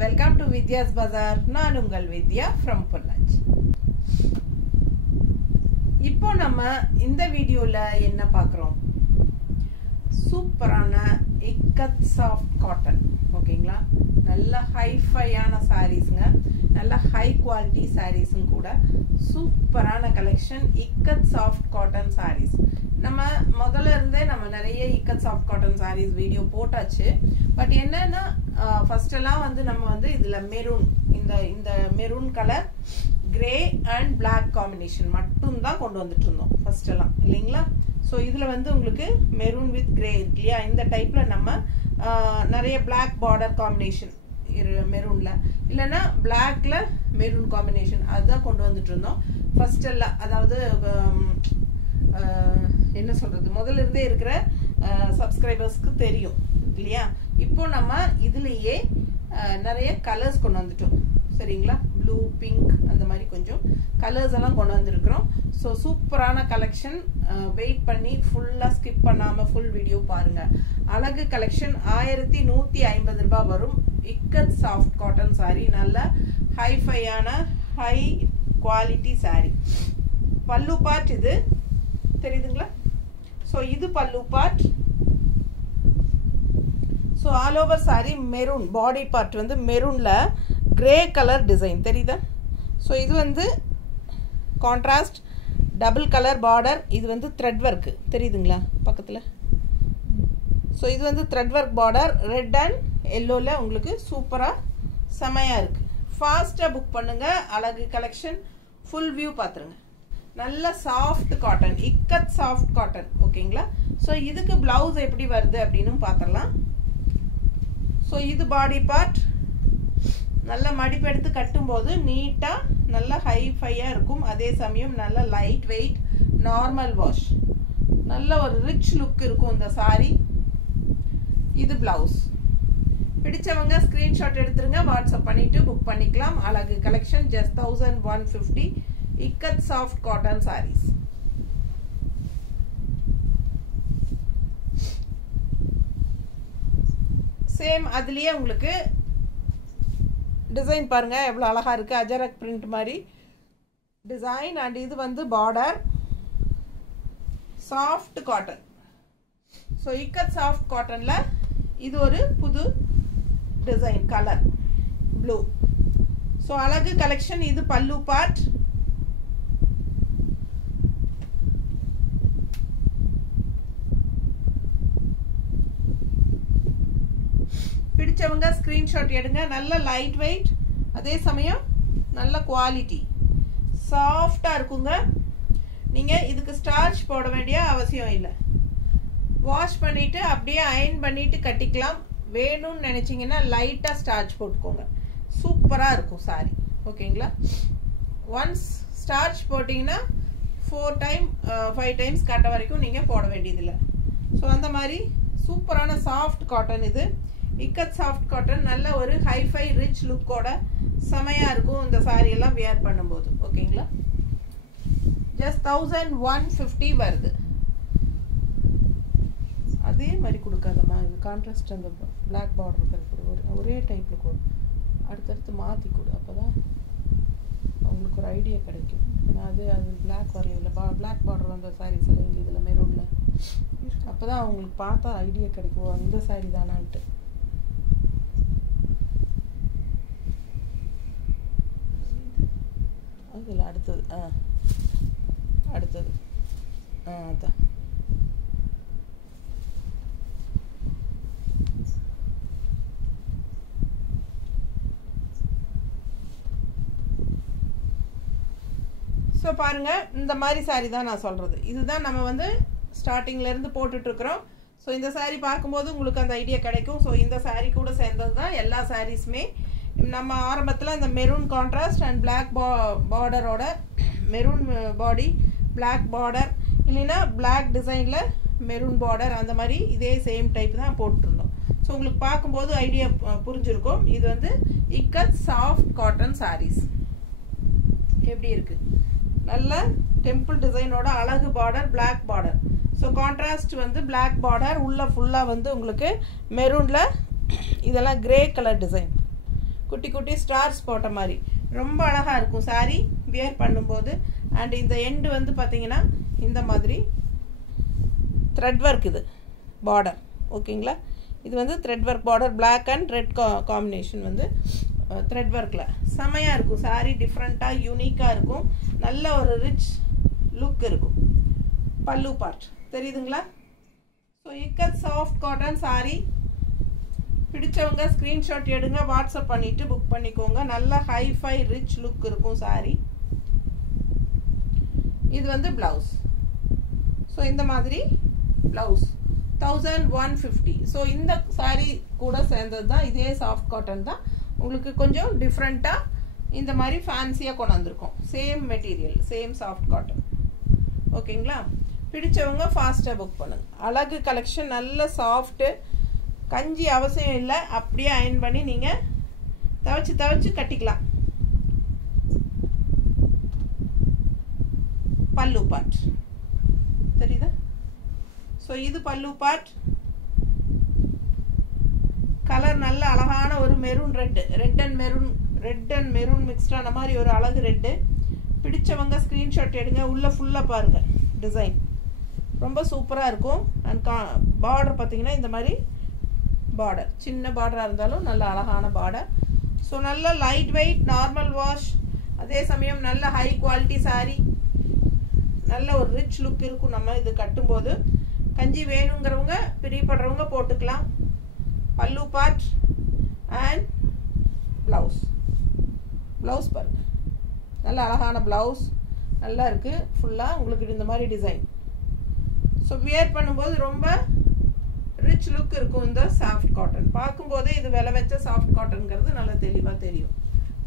welcome to Vidya's Bazaar. நான் உங்கள் வித்யா from Pollachi. இப்போ நம்ம இந்த வீடியோல என்ன பார்க்கறோம்? சூப்பரான இக்கத் சாஃப்ட் காட்டன். ஓகேங்களா? நல்ல ஹை-ஃபையான சாரீஸ்ங்க. நல்ல ஹை குவாலிட்டி சாரீஸும் கூட. சூப்பரான collection ikat soft cotton sarees. நம்ம முதல்ல இருந்தே நம்ம நிறைய ikat soft cotton sarees video போட்டாச்சு. பட் என்னன்னா ஃபர்ஸ்ட் எல்லாம் வந்து நம்ம வந்து இதுல மெரூன் இந்த maroon colour grey and black combination மட்டும் தான் கொண்டு வந்துட்டு இருந்தோம் ஃபர்ஸ்ட் எல்லாம் இல்லைங்களா? ஸோ இதுல வந்து உங்களுக்கு மெரூன் வித் கிரே இல்லையா? இந்த டைப்ல நம்ம நிறைய பிளாக் பார்டர் காம்பினேஷன் மெரூன்ல இல்லைன்னா பிளாக்ல மெரூன் காம்பினேஷன் அதுதான் கொண்டு வந்துட்டு இருந்தோம் ஃபர்ஸ்ட் எல்லாம். அதாவது என்ன சொல்றது, முதல்ல இருந்தே இருக்கிற சப்ஸ்கிரைபர்ஸ்க்கு தெரியும் இல்லையா? இப்போ நம்ம இதுலயே நிறைய கலர்ஸ் கொண்டு வந்துட்டோம் சரிங்களா? ப்ளூ, பிங்க் அந்த மாதிரி கொஞ்சம் கலர்ஸ் எல்லாம் கொண்டு வந்திருக்கிறோம். ஸோ சூப்பரான கலெக்ஷன். வெயிட் பண்ணி ஃபுல்லா ஸ்கிப் பண்ணாம ஃபுல் வீடியோ பாருங்க. அழகு கலெக்ஷன் 1150 ரூபாய் வரும். இக்கத் சாஃப்ட் காட்டன் சாரி, நல்ல ஹை-ஃபையான ஹை குவாலிட்டி சாரி. பல்லு பார்ட் இது தெரியுதுங்களா? ஸோ இது pallu part. So all over sorry maroon, பாடி பார்ட் வந்து மெரூன்ல கிரே கலர் டிசைன் தெரியுதா? ஸோ இது வந்து கான்ட்ராஸ்ட் டபுள் கலர் பார்டர். இது வந்து த்ரெட் ஒர்க் தெரியுதுங்களா பக்கத்தில்? ஸோ இது வந்து thread work border red and எல்லோல உங்களுக்கு சூப்பராக செமையாக இருக்கு. ஃபாஸ்ட்டாக புக் பண்ணுங்க. அழகு கலெக்ஷன் ஃபுல் வியூ பார்த்துருங்க. நல்ல soft cotton, ikat soft cotton. ஓகேங்களா? ஸோ இதுக்கு பிளவுஸ் எப்படி வருது அப்படின்னு பார்த்துடலாம். ஸோ இது பாடி பார்ட். நல்ல மடிப்பெடுத்து கட்டும்போது நீட்டாக நல்ல ஹை-ஃபையாக இருக்கும். அதே சமயம் நல்ல லைட் வெயிட், நார்மல் வாஷ், நல்ல ஒரு ரிச் லுக் இருக்கும் இந்த சாரி. இது பிளவுஸ். பிடிச்சவங்க ஸ்கிரீன்ஷாட் எடுத்துருங்க, வாட்ஸ்அப் பண்ணிட்டு புக் பண்ணிக்கலாம். அழகு collection just 1150 ikat soft cotton saris. Same அதுலயே உங்களுக்கு டிசைன் பாருங்க எவ்வளவு அழகா இருக்கு. அஜரக் பிரிண்ட் மாதிரி டிசைன். அண்ட் இது வந்து border soft cotton. So ikat soft காட்டன்ல இது ஒரு புது டிசைன் கலர் ப்ளூ. ஸோ அழகு கலெக்ஷன். இது பல்லு பார்ட். பிடிச்சவங்க ஸ்கிரீன்ஷாட் எடுங்க. நல்ல லைட் வெயிட், அதே சமயம் நல்ல குவாலிட்டி, சாஃப்டா இருக்குங்க. நீங்க இதுக்கு ஸ்டார்ச் போட வேண்டிய அவசியம் இல்லை. வாஷ் பண்ணிட்டு அப்படியே அயன் பண்ணிட்டு கட்டிக்கலாம். வேணும்னு நினைச்சீங்கன்னா லைட்டா ஸ்டார்ச் போட்டுக்கோங்க. சூப்பரா இருக்கும் சாரி. ஓகேங்களா? ஒன்ஸ் ஸ்டார்ச் போட்டீங்கன்னா 5 டைம்ஸ் கட்ட வரைக்கும் நீங்க போட வேண்டியது இல்லை. ஸோ அந்த மாதிரி சூப்பரான சாஃப்ட் காட்டன் இது. இக்கத் சாஃப்ட் காட்டன் நல்ல ஒரு ஹை-ஃபை ரிச் லுக்கோட செமையா இருக்கும் இந்த சாரி எல்லாம் வியர் பண்ணும்போது. ஓகேங்களா? ஜஸ்ட் 1150 வருது. அதே மாதிரி கொடுக்காதம்மா, இது கான்ட்ராஸ்ட் அந்த பிளாக் பார்டர் ஒரே டைப்ல கொடு, அடுத்தடுத்து மாற்றி கொடு. அப்போதான் அவங்களுக்கு ஒரு ஐடியா கிடைக்கும். ஏன்னா அது பிளாக் வரல, பிளாக் பார்டர் வந்த சாரீஸ் எல்லாம் இதில் மெரூன்ல. அப்போதான் அவங்களுக்கு பார்த்தா ஐடியா கிடைக்கும் அந்த சாரி தானான்ட்டு. அதில் அடுத்தது அடுத்தது அதான் ஸோ பாருங்க, இந்த மாதிரி சாரி தான் நான் சொல்றது. இதுதான் நம்ம வந்து ஸ்டார்டிங்ல இருந்து போட்டுட்டு இருக்கிறோம். ஸோ இந்த சாரி பார்க்கும்போது உங்களுக்கு அந்த ஐடியா கிடைக்கும். ஸோ இந்த சாரி கூட சேர்ந்தது தான் எல்லா சாரீஸுமே. நம்ம ஆரம்பத்தில் இந்த மெரூன் கான்ட்ராஸ்ட் அண்ட் பிளாக் பார்டரோட மெரூன் பாடி பிளாக் பார்டர் இல்லைன்னா பிளாக் டிசைனில் மெரூன் பார்டர் அந்த மாதிரி இதே சேம் டைப் தான் போட்டுருந்தோம். ஸோ உங்களுக்கு பார்க்கும்போது ஐடியா புரிஞ்சிருக்கும். இது வந்து இக்கத் சாஃப்ட் காட்டன் சாரீஸ். எப்படி இருக்கு? நல்ல டெம்பிள் டிசைனோட அழகு border, black border. So contrast வந்து பிளாக் பார்டர், உள்ள ஃபுல்லாக வந்து உங்களுக்கு மெரூனில் இதெல்லாம் கிரே கலர் டிசைன். குட்டி குட்டி ஸ்டார்ஸ் போட்ட மாதிரி ரொம்ப அழகா இருக்கும் saree வியர் பண்ணும்போது. அண்ட் இந்த எண்டு வந்து பார்த்தீங்கன்னா இந்த மாதிரி த்ரெட் ஒர்க் இது பார்டர். ஓகேங்களா, இது வந்து thread work border, black and red combination வந்து த்ரெட் ஒர்க்கில் செமையாக இருக்கும். saree டிஃப்ரெண்ட்டாக யூனிக்காக இருக்கும். நல்ல ஒரு ரிச் லுக் இருக்கும். பல்லு பார்ட் தெரியுதுங்களா? So ikat soft cotton saree பிடிச்சவங்க ஸ்க்ரீன்ஷாட் எடுங்க, வாட்ஸ்அப் பண்ணிவிட்டு புக் பண்ணிக்கோங்க. நல்ல ஹைஃபை ரிச் லுக் இருக்கும் saree. இது வந்து ப்ளவுஸ். ஸோ இந்த மாதிரி ப்ளவுஸ் 1150. ஸோ இந்த saree கூட சேர்ந்தது தான், இதே சாஃப்ட் காட்டன் தான். உங்களுக்கு கொஞ்சம் டிஃப்ரெண்ட்டாக இந்த மாதிரி ஃபேன்சியாக கொண்டு வந்திருக்கோம். Same material, same soft cotton. ஓகேங்களா, பிடிச்சவங்க ஃபாஸ்ட்டாக புக் பண்ணுங்க. அழகு கலெக்ஷன், நல்ல சாஃப்ட்டு, கஞ்சி அவசியம் இல்லை, அப்படியே அயன் பண்ணி நீங்கள் துவைச்சு கட்டிக்கலாம். பல்லு பார்ட் தெரியுதா? ஸோ இது பல்லு பார்ட். கலர் நல்ல அழகான ஒரு மெரூன் ரெட் அண்ட் மெரூன் மிக்ஸ்டான மாதிரி ஒரு அழகு ரெட்டு. பிடிச்சவங்க ஸ்க்ரீன்ஷாட் எடுங்க. உள்ள ஃபுல்லாக பாருங்க டிசைன் ரொம்ப சூப்பராக இருக்கும். அண்ட் பார்டர் பார்த்தீங்கன்னா இந்த மாதிரி பார்டர், சின்ன பார்டராக இருந்தாலும் நல்ல அழகான பார்டர். ஸோ நல்ல லைட் வெயிட், நார்மல் வாஷ், அதே சமயம் நல்ல ஹை குவாலிட்டி saree, நல்ல ஒரு ரிச் லுக் இருக்கும். நம்ம இது கட்டும்போது கஞ்சி வேணுங்கிறவங்க பிரியப்படுறவங்க போட்டுக்கலாம். பல்லு பார்ட் அண்ட் ப்ளவுஸ் பாருங்க, நல்ல அழகான ப்ளவுஸ், நல்லா இருக்கு. ஃபுல்லாக உங்களுக்கு இந்த மாதிரி டிசைன். ஸோ வியர் பண்ணும்போது ரொம்ப ரிச் லுக் இருக்கும். இந்த சாஃப்ட் காட்டன் பார்க்கும்போதே இது விலை வச்ச சாஃப்ட் காட்டன்ங்கிறது நல்லா தெளிவாக தெரியும்.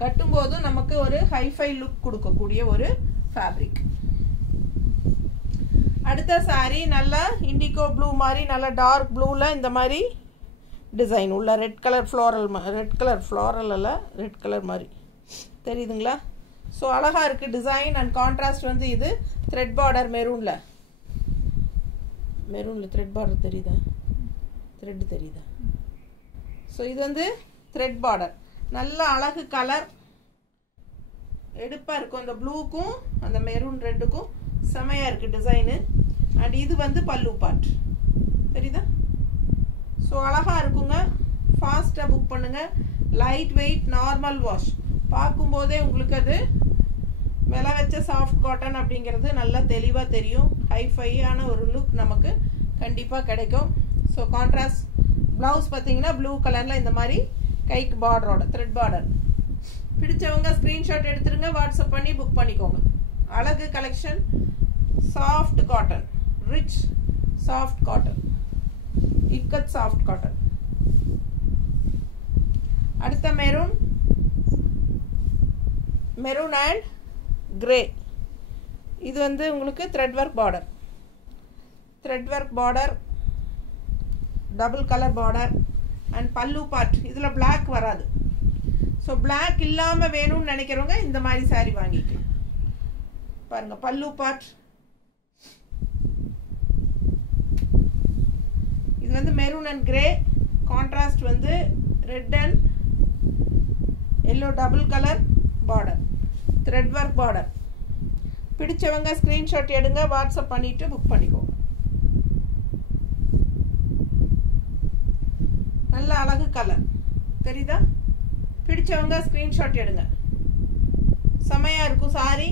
கட்டும்போது நமக்கு ஒரு ஹைஃபை லுக் கொடுக்கக்கூடிய ஒரு ஃபேப்ரிக். அடுத்த saree நல்லா இண்டிகோ ப்ளூ மாதிரி, நல்ல டார்க் ப்ளூவில் இந்த மாதிரி டிசைன் உள்ள ரெட் கலர் ஃப்ளாரல் அல்ல, ரெட் கலர் மாதிரி தெரியுதுங்களா? ஸோ அழகாக இருக்குது டிசைன். அண்ட் கான்ட்ராஸ்ட் வந்து இது த்ரெட் பார்டர் மெரூனில் த்ரெட் பார்டர் தெரியுதா? த்ரெட் தெரியுதா? ஸோ இது வந்து த்ரெட் பார்டர், நல்ல அழகு கலர், எடுப்பாக இருக்கும். அந்த ப்ளூக்கும் அந்த மெரூன் ரெட்டுக்கும் செமையாக இருக்குது டிசைனு. அண்ட் இது வந்து பல்லு பார்ட் தெரியுதா? ஸோ அழகாக இருக்குங்க. ஃபாஸ்ட்டாக புக் பண்ணுங்கள். Light weight, normal wash. பார்க்கும்போதே உங்களுக்கு அது விலை வச்ச சாஃப்ட் காட்டன் அப்படிங்கிறது நல்லா தெளிவாக தெரியும். ஹைஃபையான ஒரு லுக் நமக்கு கண்டிப்பாக கிடைக்கும். ஸோ கான்ட்ராஸ்ட் ப்ளவுஸ் பார்த்தீங்கன்னா ப்ளூ கலரில் இந்த மாதிரி கைக்கு பார்டரோட த்ரெட் பார்டர். பிடிச்சவங்க ஸ்க்ரீன்ஷாட் எடுத்துருங்க, வாட்ஸ்அப் பண்ணி புக் பண்ணிக்கோங்க. அழகு collection, soft cotton, rich soft cotton, ikat soft cotton. அடுத்த மெரூன் அண்ட் கிரே. இது வந்து உங்களுக்கு thread work border, double colour border and பல்லு பார்ட். இதில் பிளாக் வராது. ஸோ பிளாக் இல்லாமல் வேணும்னு நினைக்கிறவங்க இந்த மாதிரி saree வாங்கிக்கலாம். பாருங்க பல்லு பார்ட். இது வந்து மெரூன் அண்ட் கிரே. கான்ட்ராஸ்ட் வந்து red and yellow double colour border, thread work border. பிடிச்சவங்க ஸ்க்ரீன்ஷாட் எடுங்க, வாட்ஸ்அப் பண்ணிட்டு புக் பண்ணிக்கோங்க. நல்ல அழகு கலர் தெரியுதா? பிடிச்சவங்க ஸ்க்ரீன்ஷாட் எடுங்க. செமையா இருக்கும் saree.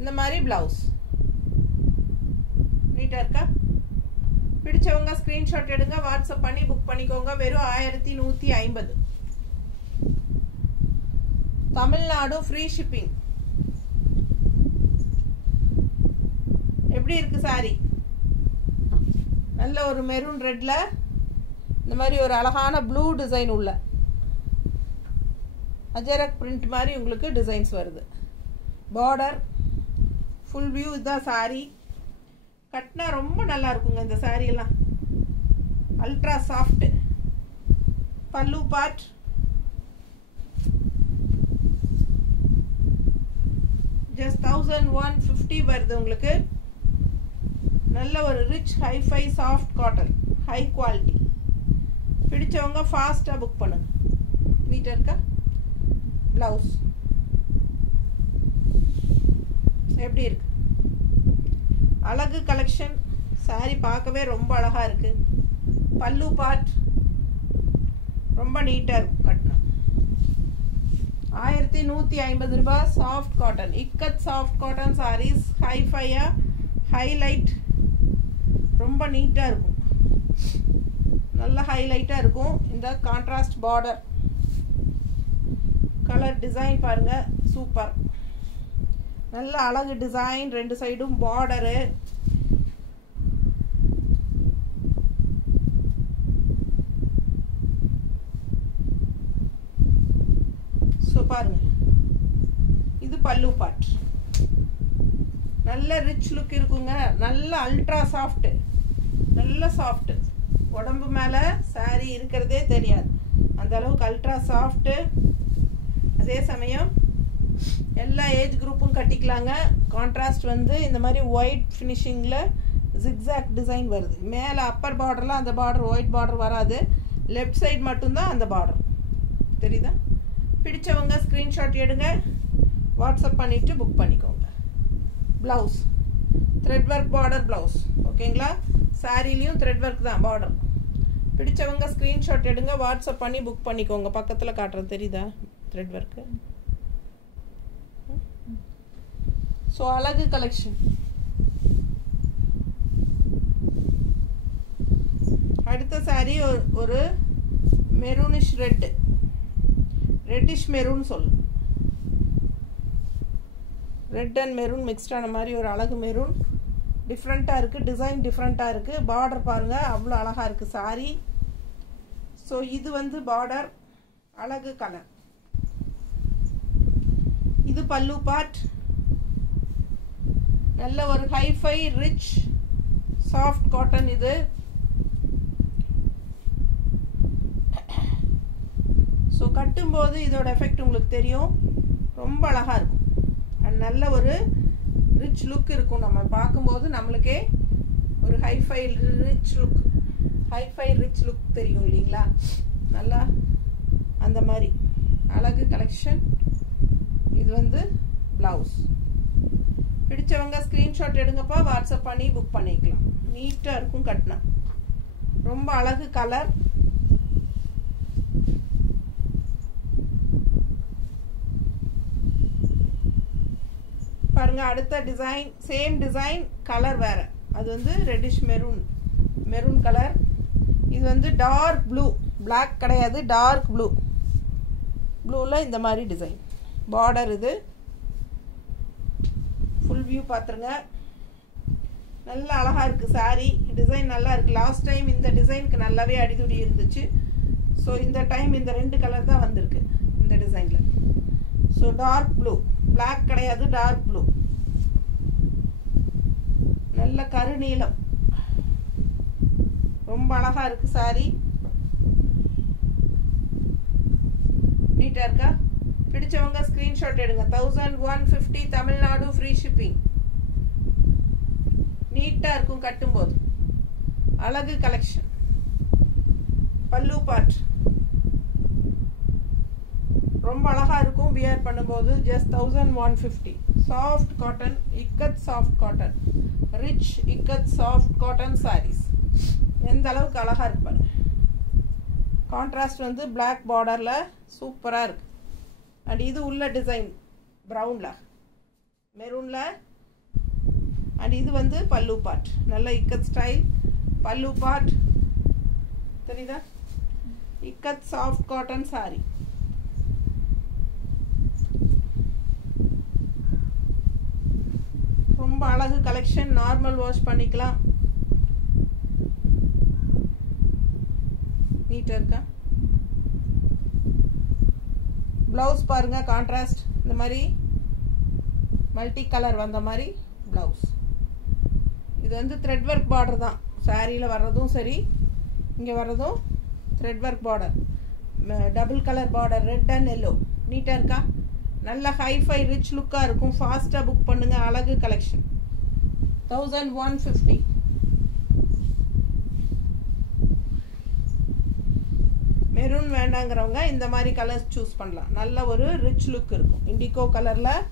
இந்த மாதிரி பிளவுஸ் நீட்டா இருக்கா? பிடிச்சவங்க ஸ்கிரீன்ஷாட் எடுங்க, வாட்ஸ்அப் பண்ணி புக் பண்ணிக்கோங்க. வெறும் 1150. Tamil Nadu free shipping. எப்படி இருக்கு saree? நல்ல ஒரு மெரூன் ரெட்ல இந்த மாதிரி ஒரு அழகான ப்ளூ டிசைன் உள்ள அஜரக் பிரிண்ட் மாதிரி உங்களுக்கு டிசைன்ஸ் வருது. பார்டர் ஃபுல் வியூ இதுதான் saree. கட்டினா ரொம்ப நல்லா இருக்குங்க இந்த saree எல்லாம். Ultra soft. பல்லு பார்ட். ஜஸ்ட் 1150 வருது உங்களுக்கு. நல்ல ஒரு rich hifi soft cotton, high quality. பிடிச்சவங்க ஃபாஸ்ட்டாக புக் பண்ணுங்க. நீட்டாக இருக்கா? ப்ளவுஸ் எப்படி இருக்கு? அழகு கலெக்ஷன். சாரி பார்க்கவே ரொம்ப அழகாக இருக்குது. பல்லு பார்ட் ரொம்ப நீட்டாக இருக்கும். கட்டணும் 1150 ரூபாய். Soft cotton, ikat soft cotton saris. ஹைஃபையா ஹைலைட் ரொம்ப நீட்டாக இருக்கும். நல்ல ஹைலைட்டாக இருக்கும். இந்த கான்ட்ராஸ்ட் பார்டர் கலர் டிசைன் பாருங்கள், சூப்பர். நல்ல அழகு டிசைன். ரெண்டு சைடும் பார்டரு. ஸோ பாருங்க, இது பல்லு பார்ட். நல்ல ரிச் லுக் இருக்குங்க. நல்ல அல்ட்ரா சாஃப்ட், நல்ல சாஃப்ட். உடம்பு மேலே சாரி இருக்கிறதே தெரியாது, அந்த அளவுக்கு அல்ட்ரா சாஃப்ட். அதே சமயம் எல்லா ஏஜ் குரூப்பும் கட்டிக்கலாங்க. கான்ட்ராஸ்ட் வந்து இந்த மாதிரி ஒயிட் ஃபினிஷிங்கில் ஜிக்ஸாக் டிசைன் வருது. மேலே அப்பர் பார்டரில் அந்த பார்டர் ஒயிட் பார்டர் வராது, லெஃப்ட் சைடு மட்டும்தான் அந்த பார்டர். தெரியுதா? பிடிச்சவங்க ஸ்க்ரீன்ஷாட் எடுங்க, வாட்ஸ்அப் பண்ணிவிட்டு புக் பண்ணிக்கோங்க. Blouse thread work border blouse. ஓகேங்களா? சாரிலையும் த்ரெட் ஒர்க் தான் பார்டர். பிடிச்சவங்க ஸ்க்ரீன்ஷாட் எடுங்க, வாட்ஸ்அப் பண்ணி புக் பண்ணிக்கோங்க. பக்கத்தில் காட்டுறது தெரியுதா த்ரெட் ஒர்க்கு? ஸோ அழகு கலெக்ஷன். அடுத்த சாரி ஒரு மெரூனிஷ் ரெட், ரெட்டிஷ் மெரூன் சொல்லு. ரெட் அண்ட் மெரூன் மிக்ஸ்டான மாதிரி ஒரு அழகு மெரூன். டிஃப்ரெண்ட்டாக இருக்குது, டிசைன் டிஃப்ரெண்ட்டாக இருக்குது. பார்டர் பாருங்கள், அவ்வளோ அழகாக இருக்குது சாரி. ஸோ இது வந்து பார்டர், அழகு கலர். இது பல்லு பார்ட். நல்ல ஒரு ஹைஃபை ரிச் சாஃப்ட் காட்டன். இது ஸோ கட்டும்போது இதோட எஃபெக்ட் உங்களுக்கு தெரியும். ரொம்ப அழகாக இருக்கும். அண்ட் நல்ல ஒரு ரிச் லுக் இருக்கும். நம்ம பார்க்கும்போது நம்மளுக்கே ஒரு ஹைஃபை ரிச் லுக் தெரியும் இல்லைங்களா? நல்லா அந்த மாதிரி அழகு கலெக்ஷன். இது வந்து ப்ளவுஸ். பிடிச்சவங்க ஸ்க்ரீன்ஷாட் எடுங்கப்பா, வாட்ஸ்அப் பண்ணி புக் பண்ணிக்கலாம். நீட்டாக இருக்கும் கட்டினா. ரொம்ப அழகு கலர். பாருங்க, அடுத்த டிசைன். சேம் டிசைன், கலர் வேற. அது வந்து ரெட்டிஷ் மெரூன் கலர். இது வந்து டார்க் ப்ளூ, பிளாக் கிடையாது, டார்க் ப்ளூவில் இந்த மாதிரி டிசைன் பார்டர். இது ஃபுல் வியூ பார்த்துருங்க. நல்ல அழகாக இருக்குது சாரி. டிசைன் நல்லா இருக்குது. லாஸ்ட் டைம் இந்த டிசைனுக்கு நல்லாவே அடிதுடி இருந்துச்சு. ஸோ இந்த டைம் இந்த ரெண்டு கலர் தான் வந்திருக்கு இந்த டிசைனில். ஸோ டார்க் ப்ளூ, பிளாக் கிடையாது, டார்க் ப்ளூ. நல்ல கருநீலம், ரொம்ப அழகாக இருக்குது சாரி. நீட்டாக இருக்கா? பிடிச்சவங்க ஸ்க்ரீன்ஷாட் எடுங்க. 1150 தமிழ்நாடு, ஃப்ரீ ஷிப்பிங். நீட்டாக இருக்கும் கட்டும்போது. அழகு கலெக்ஷன். பல்லு பார்ட் ரொம்ப அழகாக இருக்கும் வியர் பண்ணும்போது. Just 1150. Soft cotton, ikat soft cotton, rich ikat soft cotton sarees. எந்த அளவுக்கு அழகாக இருக்கு பாருங்க. கான்ட்ராஸ்ட் வந்து பிளாக் பார்டரில் சூப்பராக இருக்குது. அண்ட் இது உள்ள டிசைன் ப்ரௌனில் மெரூனில். அண்ட் இது வந்து பல்லு பார்ட். நல்ல இக்கத் ஸ்டைல் பல்லு பார்ட். தெரியுதா? Ikat soft cotton sorry. ரொம்ப அழகு கலெக்ஷன். நார்மல் வாஷ் பண்ணிக்கலாம். நீட்டாக இருக்கா? ப்ளவுஸ் பாருங்கள், கான்ட்ராஸ்ட் இந்த மாதிரி மல்டி கலர் வந்த மாதிரி ப்ளவுஸ். இது வந்து த்ரெட் ஒர்க் பார்டர் தான். சாரியில் வர்றதும் சரி, இங்கே வர்றதும் thread work border. Double colour border, red and yellow. நீட்டாக இருக்கா? நல்ல ஹைஃபை ரிச் லுக்காக இருக்கும். ஃபாஸ்ட்டாக புக் பண்ணுங்கள். அழகு கலெக்ஷன். 1150. மெரூன் வேண்டாங்கிறவங்க இந்த மாதிரி கலர்ஸ் சூஸ் பண்ணலாம். நல்ல ஒரு ரிச் லுக் இருக்கும். இண்டிகோ கலரில்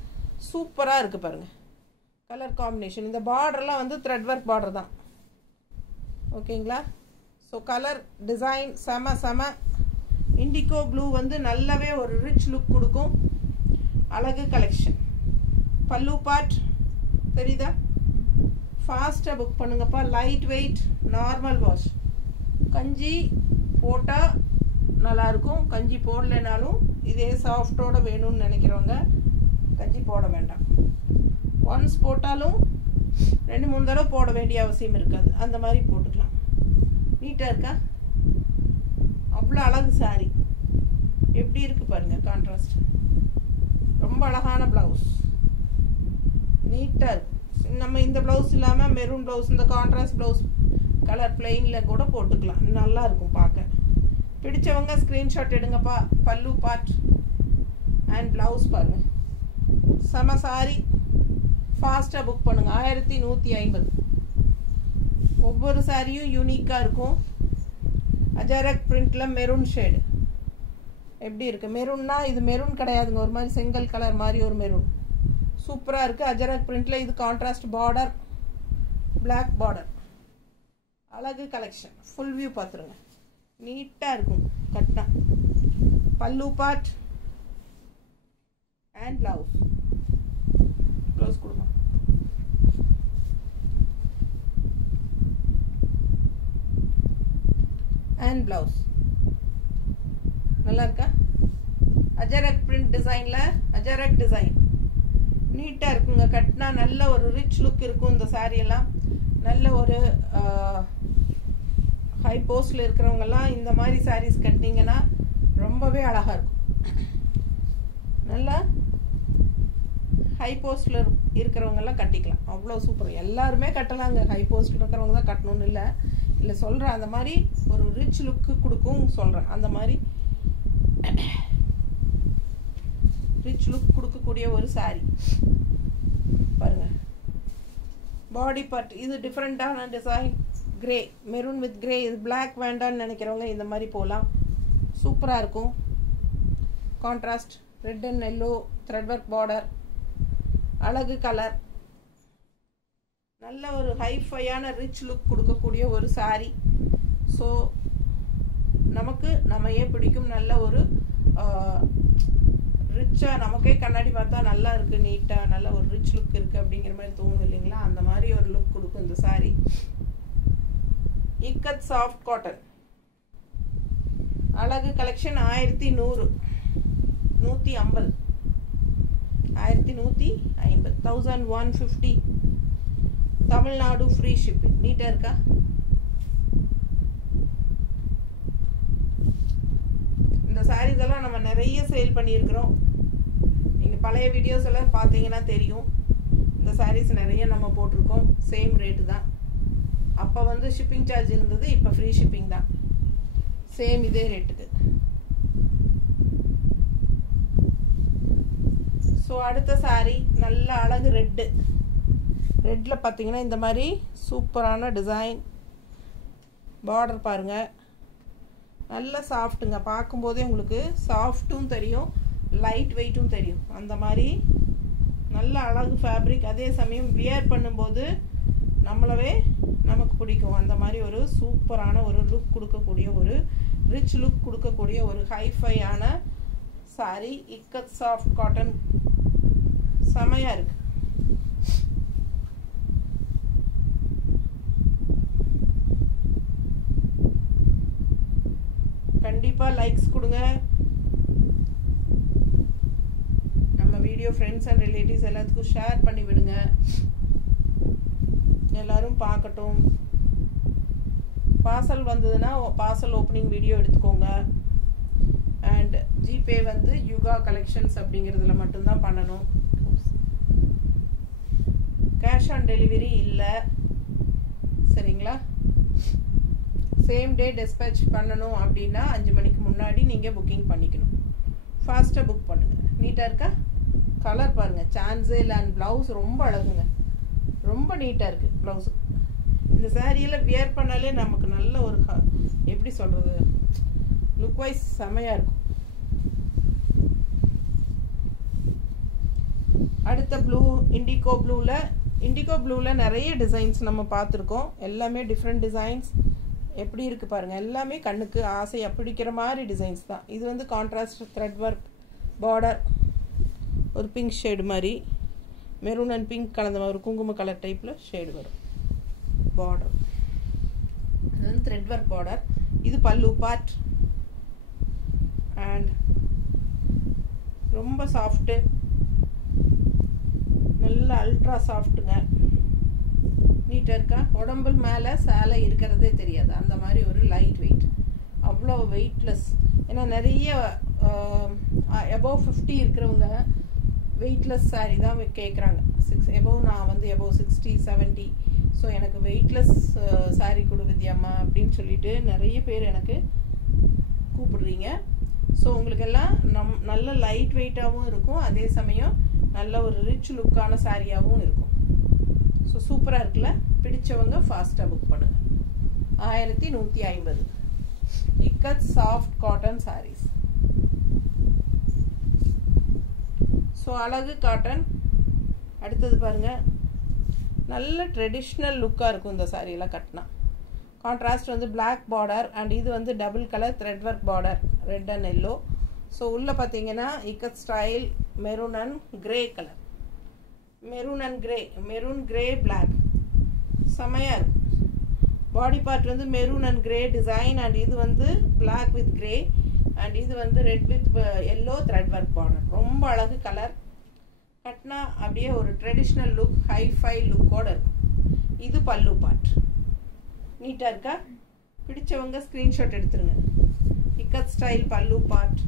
சூப்பராக இருக்குது பாருங்கள் கலர் காம்பினேஷன். இந்த பார்டர்லாம் வந்து த்ரெட் ஒர்க் பார்டர் தான். ஓகேங்களா? ஸோ கலர் டிசைன் செம. இண்டிகோ ப்ளூ வந்து நல்லாவே ஒரு ரிச் லுக் கொடுக்கும். அழகு கலெக்ஷன். பல்லு பார்ட் தெரியுதா? ஃபாஸ்ட்டாக புக் பண்ணுங்கப்பா. Light weight, normal wash. கஞ்சி போட்டால் நல்லாயிருக்கும். கஞ்சி போடலைனாலும் இதே சாஃப்டோடு வேணும்னு நினைக்கிறவங்க கஞ்சி போட வேண்டாம். ஒன்ஸ் போட்டாலும் 2-3 தடவை போட வேண்டிய அவசியம் இருக்காது. அந்த மாதிரி போட்டுக்கலாம். நீட்டாக இருக்கா? அவ்வளோ அழகு சாரி. எப்படி இருக்குது பாருங்கள் கான்ட்ராஸ்ட். ரொம்ப அழகான ப்ளவுஸ். நீட்டாக இருக்கு. நம்ம இந்த ப்ளவுஸ் இல்லாமல் மெரூன் ப்ளவுஸ், இந்த கான்ட்ராஸ்ட் ப்ளவுஸ் கலர் பிளெயினில் கூட போட்டுக்கலாம். நல்லா இருக்கும் பார்க்க. பிடிச்சவங்க ஸ்க்ரீன்ஷாட் எடுங்கப்பா. பல்லு பார்ட் அண்ட் ப்ளவுஸ் பாருங்கள். செம சாரி. ஃபாஸ்ட்டாக புக் பண்ணுங்கள். 1150. ஒவ்வொரு சாரியும் யூனிக்காக இருக்கும். அஜரக் பிரிண்டில் மெரூன் ஷேடு எப்படி இருக்குது? மெரூன்னா இது மெரூன் கிடையாதுங்க. ஒரு மாதிரி செங்கல் கலர் மாதிரி ஒரு மெரூன். சூப்பராக இருக்குது. அஜரக் பிரிண்டில் இது கான்ட்ராஸ்ட் பார்டர், பிளாக் பார்டர். அழகு கலெக்ஷன். ஃபுல் வியூ பார்த்துருங்க. நீட்டாக இருக்கும் கட்டினா. பல்லு பார்ட் அண்ட் ப்ளவுஸ். ப்ளவுஸ் கொடுங்க. அண்ட் ப்ளவுஸ் நல்லா இருக்கா? அஜரக் பிரிண்ட் டிசைனில் அஜரக் டிசைன் நீட்டாக இருக்குங்க. கட்டினா நல்ல ஒரு ரிச் லுக் இருக்கும். இந்த சாரியெல்லாம் நல்ல ஒரு ஹை போஸ்டில் இருக்கிறவங்கெல்லாம் இந்த மாதிரி சாரீஸ் கட்டினீங்கன்னா ரொம்பவே அழகாக இருக்கும். நல்லா ஹை போஸ்டில் இருக்கிறவங்கெல்லாம் கட்டிக்கலாம். அவ்வளோ சூப்பர். எல்லாருமே கட்டலாங்க. ஹை போஸ்டில் இருக்கிறவங்க தான் கட்டணும்னு இல்லை சொல்கிறேன். அந்த மாதிரி ஒரு ரிச் லுக்கு கொடுக்கும் சொல்கிறேன். அந்த மாதிரி ரிச் லுக் கொடுக்கக்கூடிய ஒரு சாரி பாருங்கள். பாடி பார்ட் இது டிஃப்ரெண்ட்டான design. Grey, maroon with grey. இது பிளாக் வேண்டான்னு நினைக்கிறவங்க இந்த மாதிரி போகலாம். சூப்பராக இருக்கும். Contrast red and yellow thread work border. அழகு கலர். நல்ல ஒரு ஹைஃபையான ரிச் லுக் கொடுக்கக்கூடிய ஒரு சாரி. ஸோ நமக்கு நம்மையே பிடிக்கும். நல்ல ஒரு ரிச்சாக நமக்கே கண்ணாடி பார்த்தா நல்லா இருக்குது. நீட்டாக நல்ல ஒரு ரிச் லுக் இருக்குது அப்படிங்கிற மாதிரி தோணும் இல்லைங்களா? அந்த மாதிரி ஒரு லுக் கொடுக்கும் இந்த சாரி. Ikat soft cotton. அழகு கலெக்ஷன். 1100. 150. 1150. 1150. Tamil Nadu free shipping. நீட்டாக இருக்கா? இந்த சாரீஸ் எல்லாம் நம்ம நிறைய சேல் பண்ணியிருக்கிறோம். நீங்கள் பழைய வீடியோஸ் எல்லாம் பார்த்தீங்கன்னா தெரியும். இந்த சாரீஸ் நிறைய நம்ம போட்டிருக்கோம். சேம் ரேட்டு தான். அப்போ வந்து ஷிப்பிங் சார்ஜ் இருந்தது. இப்போ ஃப்ரீ ஷிப்பிங் தான். சேம் இதே ரேட்டுக்கு. ஸோ அடுத்த சாரீ நல்ல அழகு ரெட்டு. ரெட்டில் பார்த்தீங்கன்னா இந்த மாதிரி சூப்பரான டிசைன். பார்டர் பாருங்கள். நல்ல சாஃப்ட்டுங்க. பார்க்கும்போதே உங்களுக்கு சாஃப்ட்டும் தெரியும், லைட் வெயிட்டும் தெரியும். அந்த மாதிரி நல்ல அழகு ஃபேப்ரிக். அதே சமயம் வியர் பண்ணும்போது நம்மளவே நமக்கு பிடிக்கும். அந்த மாதிரி ஒரு சூப்பரான ஒரு லுக் கொடுக்கக்கூடிய ஒரு ரிச் லுக் கொடுக்கக்கூடிய ஒரு ஹைஃபையான சாரி. Ikat soft cotton. செமையாக இருக்கு. கண்டிப்பாக லைக்ஸ் கொடுங்க. நம்ம வீடியோ ஃப்ரெண்ட்ஸ் அண்ட் ரிலேட்டிவ்ஸ் எல்லாத்துக்கும் ஷேர் பண்ணி விடுங்க. எல்லாரும் பார்க்கட்டும். பார்சல் வந்ததுன்னா பார்சல் ஓப்பனிங் வீடியோ எடுத்துக்கோங்க. அண்ட் ஜிபே வந்து யுகா கலெக்ஷன்ஸ் அப்படிங்கிறதுல மட்டும்தான் பண்ணணும். கேஷ் ஆன் டெலிவரி இல்லை. சரிங்களா? சேம் டே டிஸ்பேச் பண்ணணும் அப்படின்னா 5 மணிக்கு முன்னாடி நீங்கள் புக்கிங் பண்ணிக்கணும். ஃபாஸ்ட்டாக புக் பண்ணுங்கள். நீட்டாக இருக்கா? கலர் பாருங்கள். சான்ஸே இல்லை. அண்ட் ப்ளவுஸ் ரொம்ப அழகுங்க. ரொம்ப நீட்டாக இருக்குது ப்ளவுஸு. இந்த சாரியில் வியர் பண்ணாலே நமக்கு நல்ல ஒரு எப்படி சொல்கிறது, லுக் வைஸ் செமையாக இருக்கும். அடுத்த ப்ளூ இண்டிகோ ப்ளூவில் நிறைய டிசைன்ஸ் நம்ம பார்த்துருக்கோம். எல்லாமே டிஃப்ரெண்ட் டிசைன்ஸ். எப்படி இருக்குது பாருங்கள், எல்லாமே கண்ணுக்கு ஆசையாக பிடிக்கிற மாதிரி டிசைன்ஸ் தான். இது வந்து கான்ட்ராஸ்ட் த்ரெட் ஒர்க் பார்டர், ஒரு பிங்க் ஷேடு மாதிரி மெரூன் அண்ட் பிங்க் கலந்த ஒரு குங்கும கலர் டைப்பில் ஷேடு வரும் பார்டர். இது வந்து த்ரெட் ஒர்க் பார்டர். இது பல்லு பார்ட். அண்ட் ரொம்ப சாஃப்ட்டு, நல்ல அல்ட்ரா சாஃப்ட்டுங்க. நீட்டாக இருக்கா. உடம்பு மேலே சேலை இருக்கிறதே தெரியாது, அந்த மாதிரி ஒரு லைட் வெயிட், அவ்வளோ வெயிட்லெஸ். ஏன்னா நிறைய எபோவ் 50 இருக்கிறவங்க வெயிட்லெஸ் சாரீ தான் கேட்குறாங்க. எபோவ் நான் வந்து எபோவ் 60 70, ஸோ எனக்கு வெயிட்லெஸ் சாரீ கொடு வித்யாம்மா அப்படின்னு சொல்லிட்டு நிறைய பேர் எனக்கு கூப்பிடுறீங்க. ஸோ உங்களுக்கெல்லாம் நல்ல லைட் வெயிட்டாகவும் இருக்கும், அதே சமயம் நல்ல ஒரு ரிச் லுக்கான சாரியாகவும் இருக்கும். ஸோ சூப்பராக இருக்குல்ல. பிடிச்சவங்க ஃபாஸ்ட்டாக புக் பண்ணுங்கள். 1150 ikat soft cotton sarees. So அழகு காட்டன். அடுத்தது பாருங்கள், நல்ல ட்ரெடிஷ்னல் லுக்காக இருக்கும் இந்த சாரியெல்லாம் கட்டினா. கான்ட்ராஸ்ட் வந்து பிளாக் பார்டர் அண்ட் இது வந்து double colour thread work border, red and yellow. So உள்ளே பார்த்தீங்கன்னா ikat style maroon and grey colour, maroon grey black, செமையாக இருக்கும். பாடி பார்ட் வந்து maroon and grey design and இது வந்து பிளாக் வித் கிரே அண்ட் இது வந்து red with yellow thread work border. ரொம்ப அழகு கலர். கட்டினா அப்படியே ஒரு ட்ரெடிஷ்னல் லுக், ஹைஃபை லுக்கோடு இருக்கும். இது பல்லு பார்ட். நீட்டாக இருக்கா. பிடிச்சவங்க ஸ்க்ரீன்ஷாட் எடுத்துருங்க. இக்கத் ஸ்டைல் பல்லு பார்ட்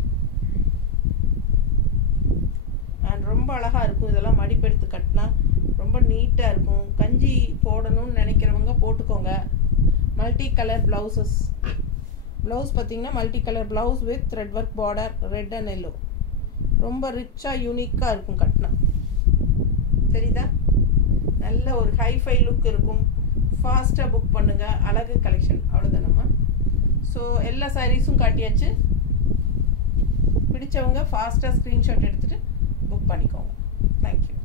அண்ட் ரொம்ப அழகாக இருக்கும். இதெல்லாம் மடிப்பெடுத்து கட்டினா ரொம்ப நீட்டாக இருக்கும். கஞ்சி போடணும்னு நினைக்கிறவங்க போட்டுக்கோங்க. Multi colour blouses. ப்ளவுஸ் பார்த்தீங்கன்னா multi colour blouse with thread work border, red and yellow. ரொம்ப ரிச்சாக யூனிக்காக இருக்கும் கட்டினா. தெரியுதா? நல்ல ஒரு ஹைஃபை லுக் இருக்கும். ஃபாஸ்ட்டாக புக் பண்ணுங்கள். அழகு கலெக்ஷன். அவ்வளோதானம்மா. ஸோ எல்லா சாரீஸும் காட்டியாச்சு. பிடிச்சவங்க ஃபாஸ்ட்டாக ஸ்க்ரீன்ஷாட் எடுத்துகிட்டு புக் பண்ணிக்கோங்க. தேங்க்யூ.